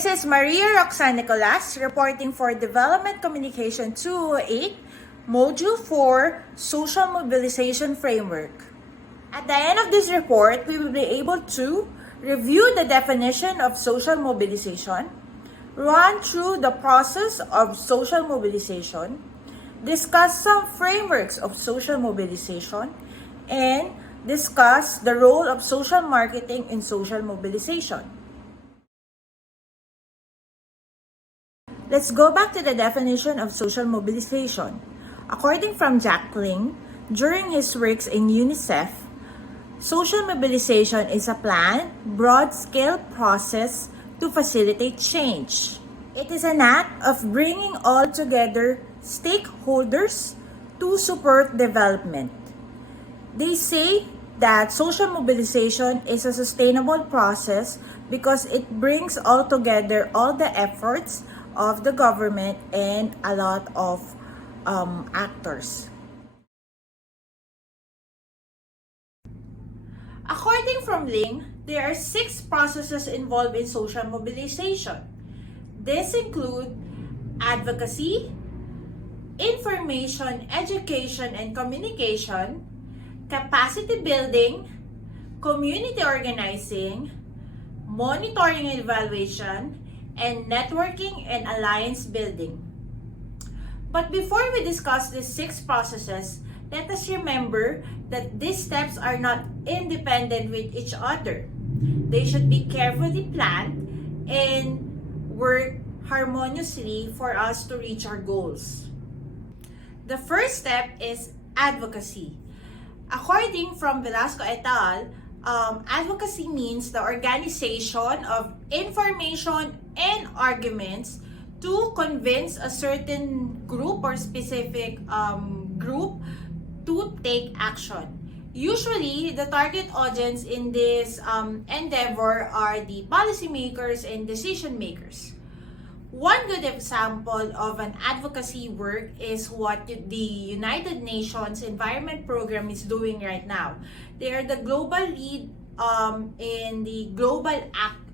This is Maria Roxanne Nicolas reporting for Development Communication 208, Module 4, Social Mobilization Framework. At the end of this report, we will be able to review the definition of social mobilization, run through the process of social mobilization, discuss some frameworks of social mobilization, and discuss the role of social marketing in social mobilization. Let's go back to the definition of social mobilization. According from Jack Kling, during his works in UNICEF, social mobilization is a planned, broad-scale process to facilitate change. It is an act of bringing all together stakeholders to support development. They say that social mobilization is a sustainable process because it brings all together all the efforts of the government and a lot of actors. According from Ling, there are 6 processes involved in social mobilization. These include advocacy, information, education, and communication, capacity building, community organizing, monitoring and evaluation, and networking and alliance building. But before we discuss these 6 processes, let us remember that these steps are not independent with each other. They should be carefully planned and work harmoniously for us to reach our goals. The first step is advocacy. According from Velasco et al., advocacy means the organization of information and arguments to convince a certain group or specific group to take action. Usually, the target audience in this endeavor are the policymakers and decision makers. One good example of an advocacy work is what the United Nations Environment Program is doing right now. They are the global lead in the global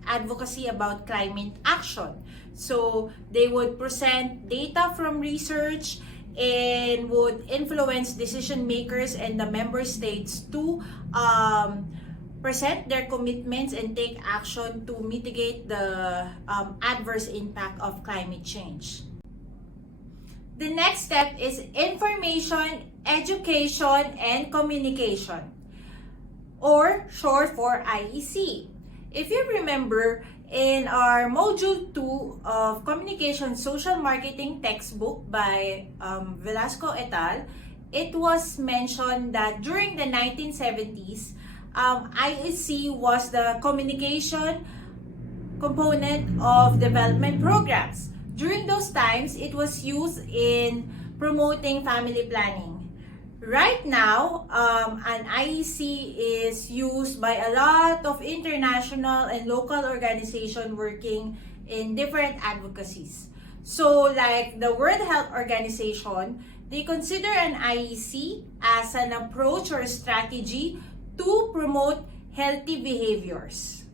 advocacy about climate action. So they would present data from research and would influence decision makers and the member states to present their commitments and take action to mitigate the adverse impact of climate change. The next step is information, education, and communication, or short for IEC. If you remember, in our Module 2 of Communication Social Marketing textbook by Velasco et al., it was mentioned that during the 1970s, IEC was the communication component of development programs. During those times, it was used in promoting family planning. Right now, an IEC is used by a lot of international and local organizations working in different advocacies. So like the World Health Organization, they consider an IEC as an approach or strategy to promote healthy behaviors.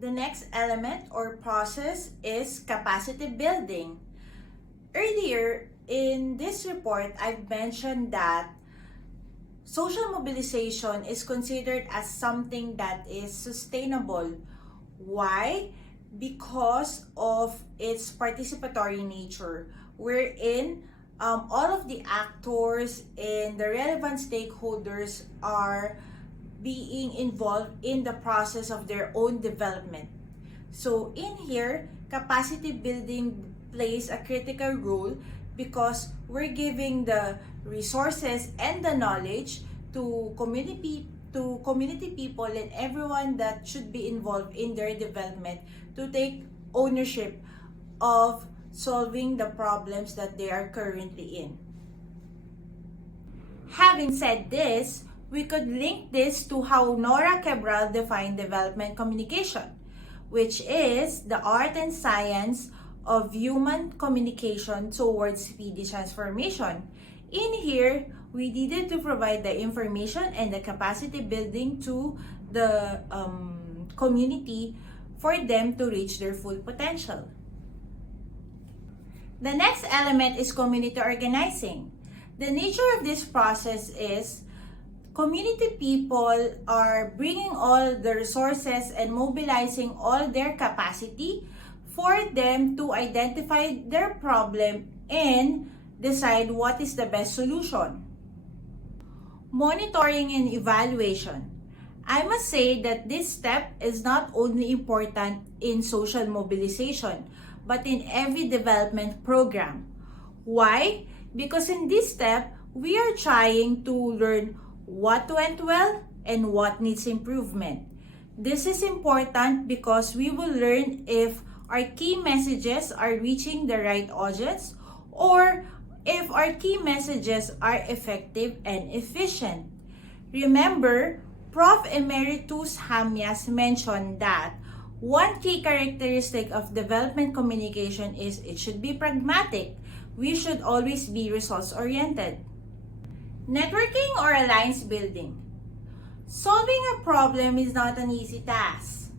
The next element or process is capacity building. Earlier in this report, I've mentioned that social mobilization is considered as something that is sustainable. Why? Because of its participatory nature, wherein all of the actors and the relevant stakeholders are being involved in the process of their own development. So in here, capacity building plays a critical role because we're giving the resources and the knowledge to community people and everyone that should be involved in their development to take ownership of solving the problems that they are currently in. Having said this, we could link this to how Nora Cabral defined development communication, which is the art and science of human communication towards speedy transformation. In here, we needed to provide the information and the capacity building to the community for them to reach their full potential. The next element is community organizing. The nature of this process is community people are bringing all the resources and mobilizing all their capacity for them to identify their problem and decide what is the best solution. Monitoring and evaluation. I must say that this step is not only important in social mobilization, but in every development program. Why? Because in this step, we are trying to learn what went well and what needs improvement. This is important because we will learn if our key messages are reaching the right audience or if our key messages are effective and efficient. Remember, Prof. Emeritus Hamyas mentioned that one key characteristic of development communication is it should be pragmatic. We should always be results-oriented. Networking or alliance building. Solving a problem is not an easy task.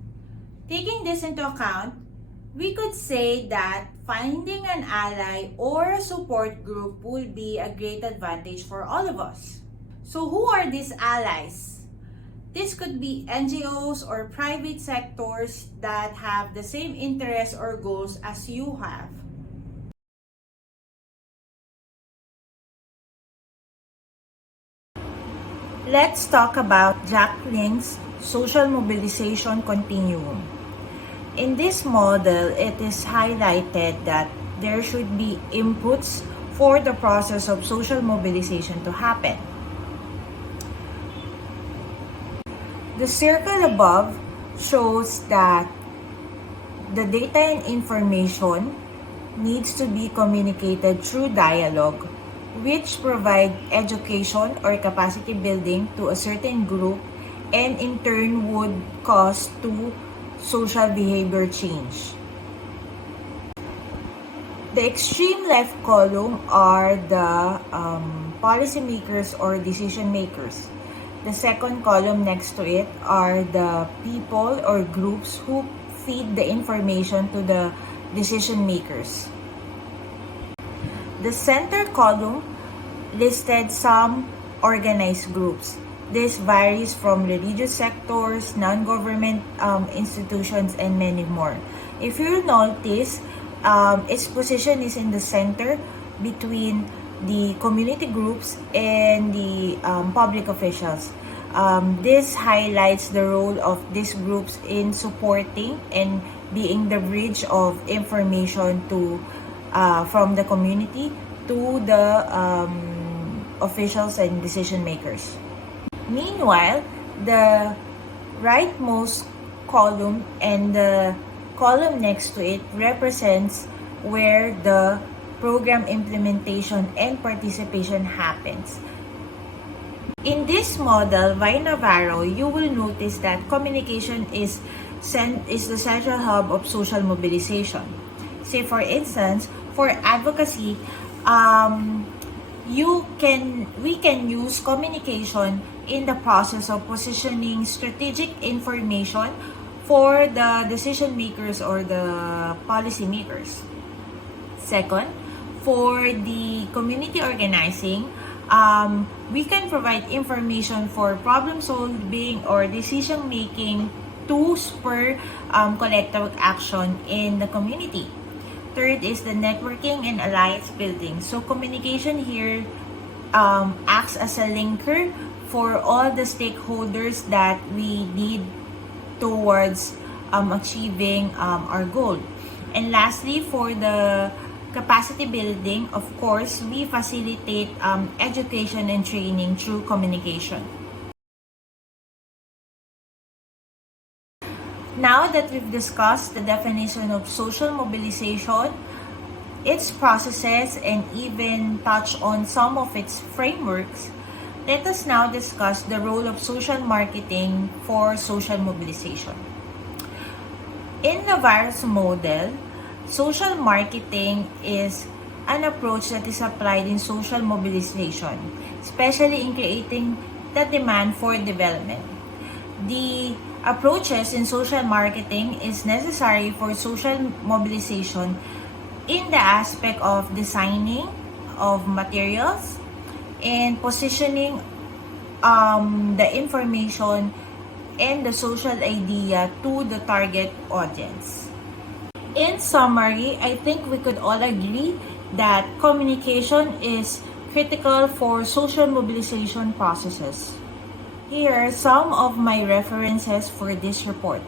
Taking this into account, we could say that finding an ally or a support group will be a great advantage for all of us. So who are these allies? This could be NGOs or private sectors that have the same interests or goals as you have. Let's talk about Jacqueline's social mobilization continuum. In this model, it is highlighted that there should be inputs for the process of social mobilization to happen. The circle above shows that the data and information needs to be communicated through dialogue, which provide education or capacity building to a certain group and in turn would cause to social behavior change. The extreme left column are the policymakers or decision makers. The second column next to it are the people or groups who feed the information to the decision makers. The center column listed some organized groups. This varies from religious sectors, non-government institutions, and many more. If you notice, its position is in the center between the community groups and the public officials. This highlights the role of these groups in supporting and being the bridge of information to from the community to the officials and decision makers. Meanwhile, the rightmost column and the column next to it represents where the program implementation and participation happens. In this model by Navarro, you will notice that communication is the central hub of social mobilization. Say for instance, for advocacy, we can use communication in the process of positioning strategic information for the decision makers or the policy makers. Second, for the community organizing, we can provide information for problem solving or decision making to spur collective action in the community. Third is the networking and alliance building. So communication here acts as a linker for all the stakeholders that we need towards achieving our goal. And lastly, for the capacity building, of course, we facilitate education and training through communication. Now that we've discussed the definition of social mobilization, its processes, and even touch on some of its frameworks, let us now discuss the role of social marketing for social mobilization. In Navarro's model, social marketing is an approach that is applied in social mobilization, especially in creating the demand for development. The approaches in social marketing is necessary for social mobilization in the aspect of designing of materials and positioning the information and the social idea to the target audience. In summary, I think we could all agree that communication is critical for social mobilization processes. Here are some of my references for this report.